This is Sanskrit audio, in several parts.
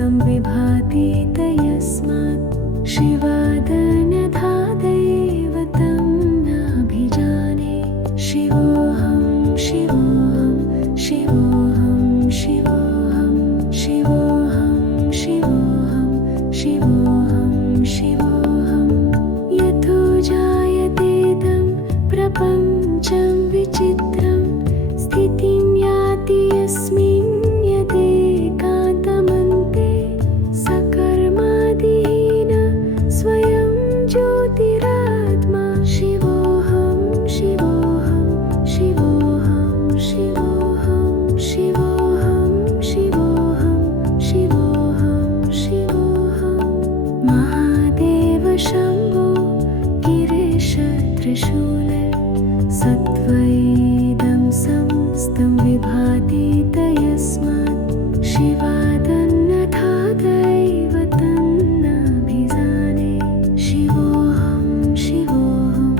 समस्तं विभाति तस्मात् शिवादन्यथादैव तं नाभिजाने। शिवोऽहं शिवोऽहं शिवोऽहं शिवोऽहं शिवोऽहं शिवोऽहं शिवोऽहं शिवोऽहं। यतो जायते तं प्रपञ्चं विचित्रं स्थितिं याति यस्मिन् यदेकान्तमन्ते सकर्मादिहीन स्वयं ज्योतिरात्मा। शिवोऽहं शिवोऽहं शिवोऽहं शिवोऽहं शिवोऽहं शिवोऽहं शिवोऽहं शिवोऽहं। महादेव शम्भो गिरीश त्रिशूल सत्त्वैदं समस्तं विभाति तस्मात् शिवादन्यथादैव तं नाभिजाने। शिवोऽहं शिवोऽहं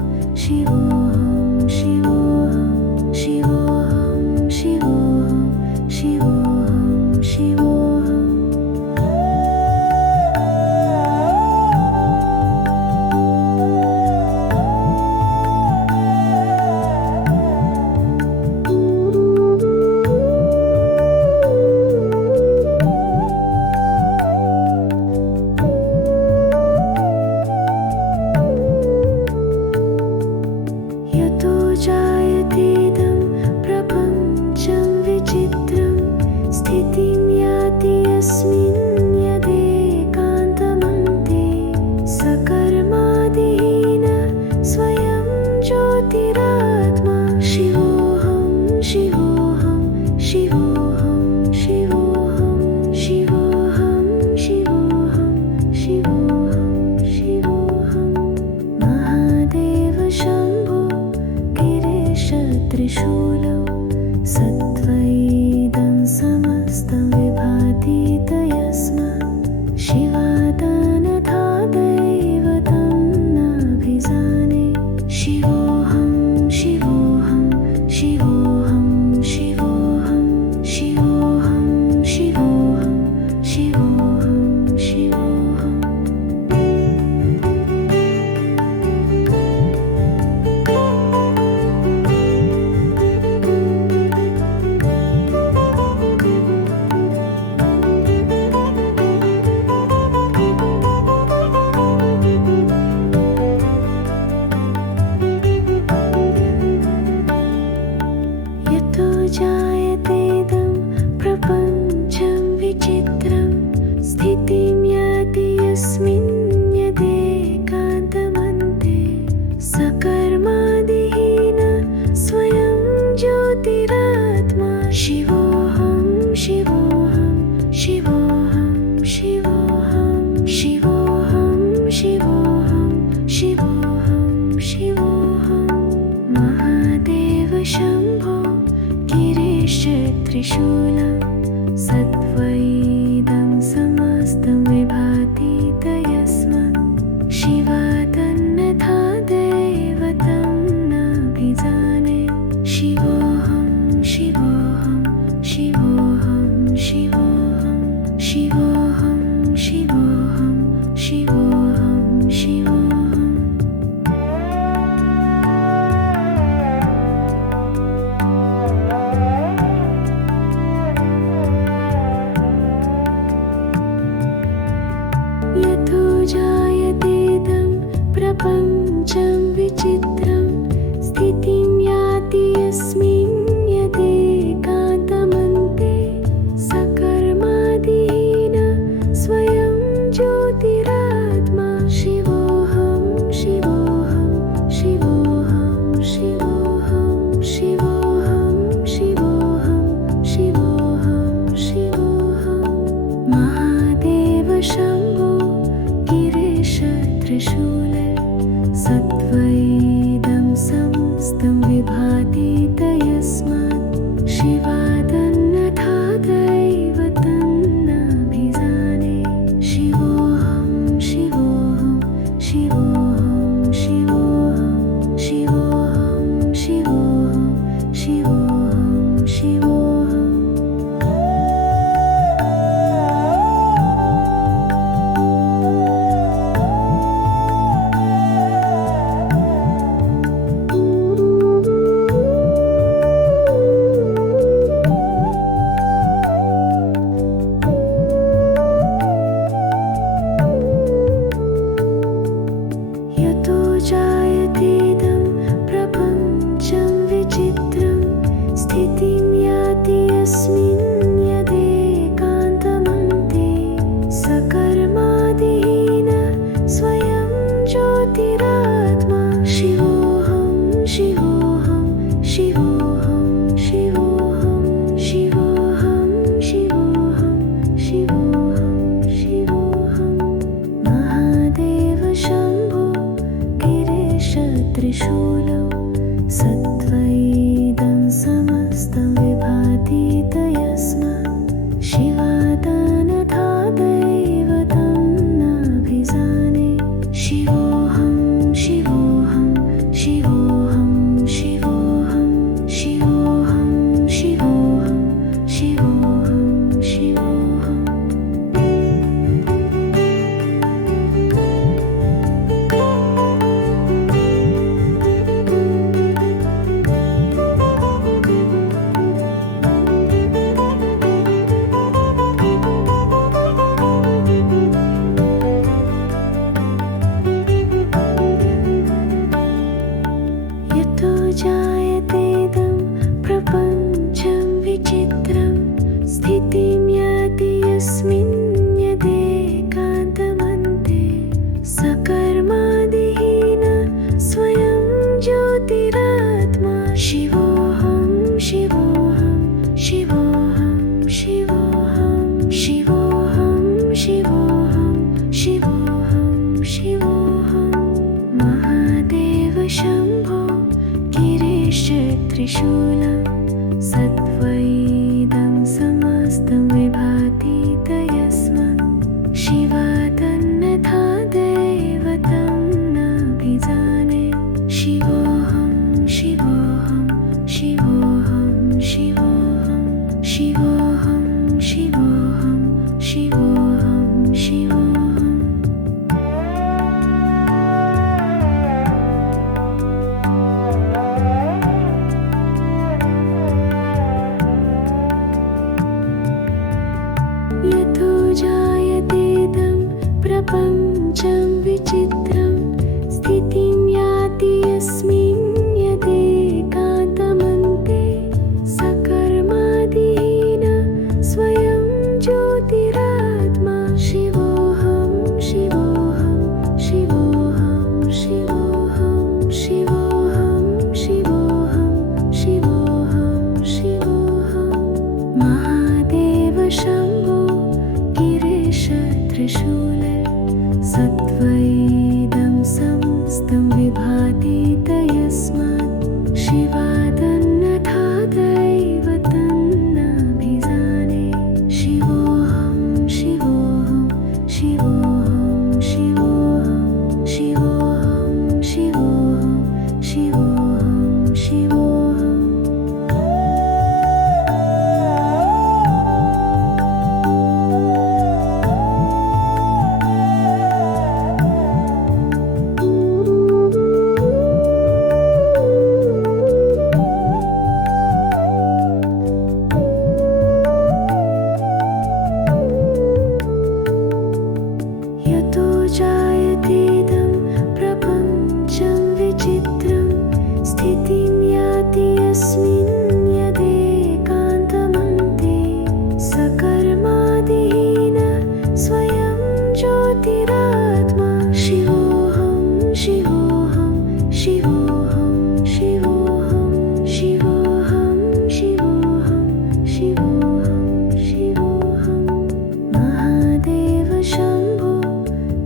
शिवोऽहं शिवोऽहं शिवोऽहं शिवोऽहं शिवोऽहं शिवोऽहं। यतो जायतेदं प्रपञ्चं विचित्रं स्थितिं याति यस्मिन् यदेकान्तमन्ते सकर्मादिहीन स्वयं ज्योतिरात्मा। शिवोऽहं शिवोऽहं शिवोऽहं शिवोऽहं शिवोऽहं शिवोऽहं शिवोऽहं शिवोऽहं। महादेव शम्भो गिरीश त्रिशूल सत्त्वैदं समस्तं विभाति तस्मात् शिवादन्यथादैव तं नाभिजाने। शिवोऽहं शिवोऽहं शिवोऽहं शिवोऽहं शिवोऽहं शिवोऽहं शिवोऽहं शिवोऽहं। यतो जायतेदं प्रपञ्चं विचित्रं स्थितिं याति यस्मिन् यदेकान्तमन्ते सकर्मादिहीन स्वयं ज्योतिरात्मा। शिवोऽहं शिवोऽहं शिवोऽहं शिवोऽहं शिवोऽहं शिवोऽहं शिवोऽहं शिवोऽहं। महादेव शम्भो गिरीश त्रिशूल सत्त्वैदं समस्तं विभाति तस्मात् शिवादन्यथादैव तं नाभिजाने। शिवोऽहं शिवोऽहं शिवोऽहं शिवोऽहं शिवोऽहं शिवोऽहं शिवोऽहं शिवोऽहं। यतो जायतेदं प्रपञ्चं विचित्रं स्थितिं याति यस्मिन् यदेकान्तमन्ते सकर्मादिहीन स्वयं ज्योतिरात्मा। शिवोऽहं शिवोऽहं शिवोऽहं शिवोऽहं शिवोऽहं शिवोऽहं शिवोऽहं शिवोऽहं। महादेव शम्भो गिरीश त्रिशूल सत्त्वैदं प्रपञ्चं विचित्रं स्थितिं याति यस्मिन् यदेकान्तमन्ते सकर्मादिहीन स्वयं ज्योतिरात्मा शिवोऽहं शिवोऽहं शिवोऽहं शिवोऽहं शिवोऽहं शिवोऽहं शिवोऽहं शिवोऽहं महादेव शम्भो गिरीश त्रिशूल सत्त्वैदं समस्तं विभाति तस्मात् शिवादन्यथा दैवतन्नाभिजाने शिवोऽहं शिवोऽहं शिवोऽहं शिवोऽहं शिवोऽहं शिवोऽहं शिवोऽहं शिवोऽहम् यतो जायतेदं प्रपञ्चं विचित्रं स्थितिं याति यस्मिन् यदेकान्तमन्ते सकर्मादिहीन स्वयं ज्योतिरात्मा शिवोऽहं शिवोऽहं शिवोऽहं शिवोऽहं शिवोऽहं शिवोऽहं शिवोऽहं शिवोऽहं महादेव शम्भो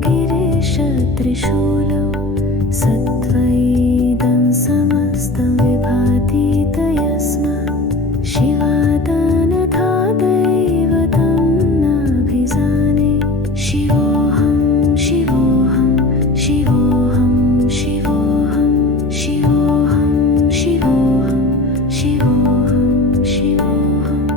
गिरीश त्रिशूलो सत्त्वैदं समस्तं विभाति तस्मात् शिवादन्यथा दैवतं नाभिजाने शिवोऽहं शिवोऽहं शिवोऽहं शिवोऽहं शिवोऽहं शिवोऽहं शिवोऽहं शिवोऽहम्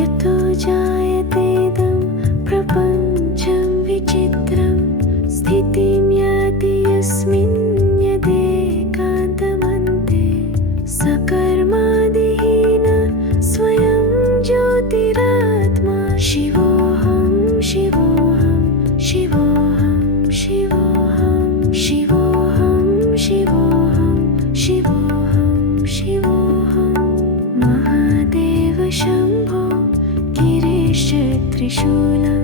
यतो जायतेदं प्रपञ्चं विचित्रं स्थितिं याति यस्मिन् यदेकान्तमन्ते सकर्मादिहीन स्वयं ज्योतिरात्मा शिवोऽहं शिवोऽहं शिवोऽहं शिवोऽहं शिवोऽहं शिवोऽहं शिवोऽहं शिवोऽहं महादेव शम्भो गिरीश त्रिशूलं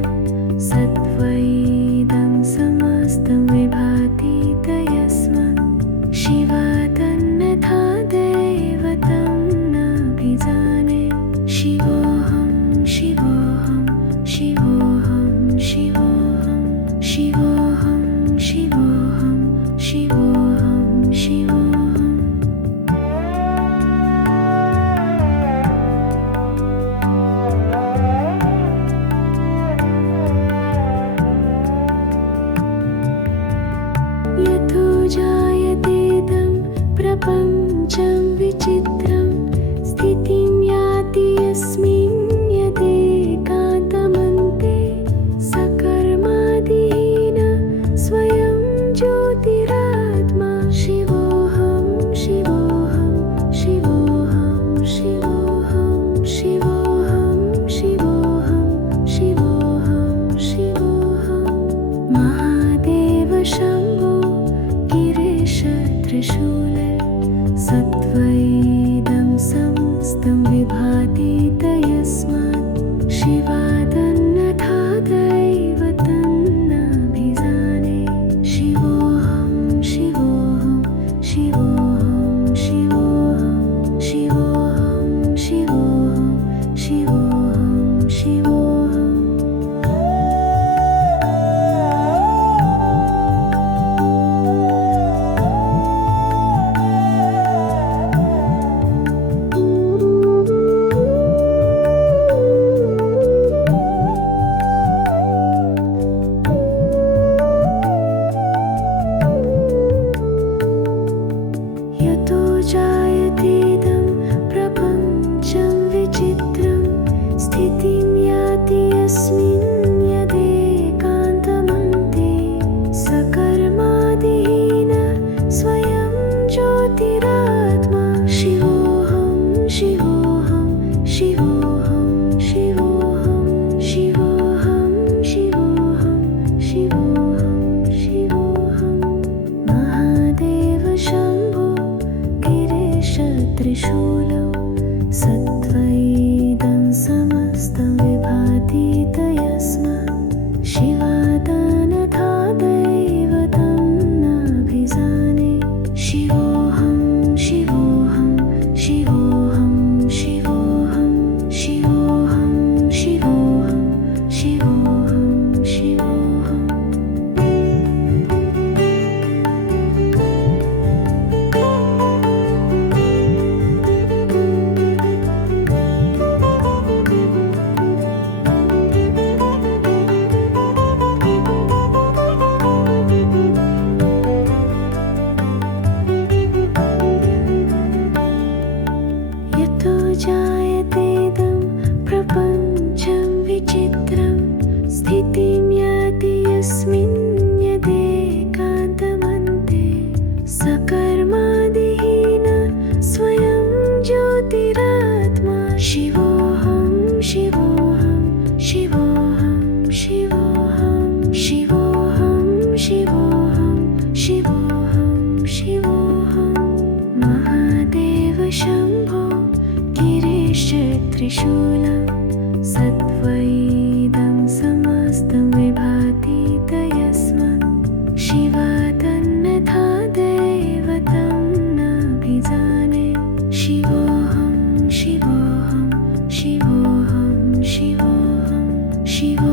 सत्त्वैदं समस्तं विभाति तस्मात् शिवादन्यथा दैवतं नाभिजाने शिवोऽहं शिवोऽहं शिवोऽहं शिवोऽहं शिवोऽहं शिवोऽहं शिवोऽहं शिवोऽहम् त्रिशूलं सत्त्वैदं समस्तं विभाति तस्मात् शिवादनथा दैवतं नाभिजाने शिवोऽहं शिवोऽहं शिवोऽहं शिवोऽहं शिवोऽहं शिवोऽहं शिवोऽहं शिवोऽहम् यतो जायतेदं प्रपञ्चं विचित्रं स्थितिं याति यस्मिन् यदेकान्तमन्ते सकर्मादिहीन स्वयं ज्योतिरात्मा शिवोऽहं शिवोऽहं शिवोऽहं शिवोऽहं शिवोऽहं शिवोऽहं शिवोऽहं शिवोऽहं महादेव शम्भो गिरीश त्रिशूलं सत्त्वैदं समस्तं विभाति तस्मात् शिवादन्यथा दैवतं नाभिजाने शिवोऽहं शिवोऽहं शिवोऽहं शिवोऽहं शिवोऽहं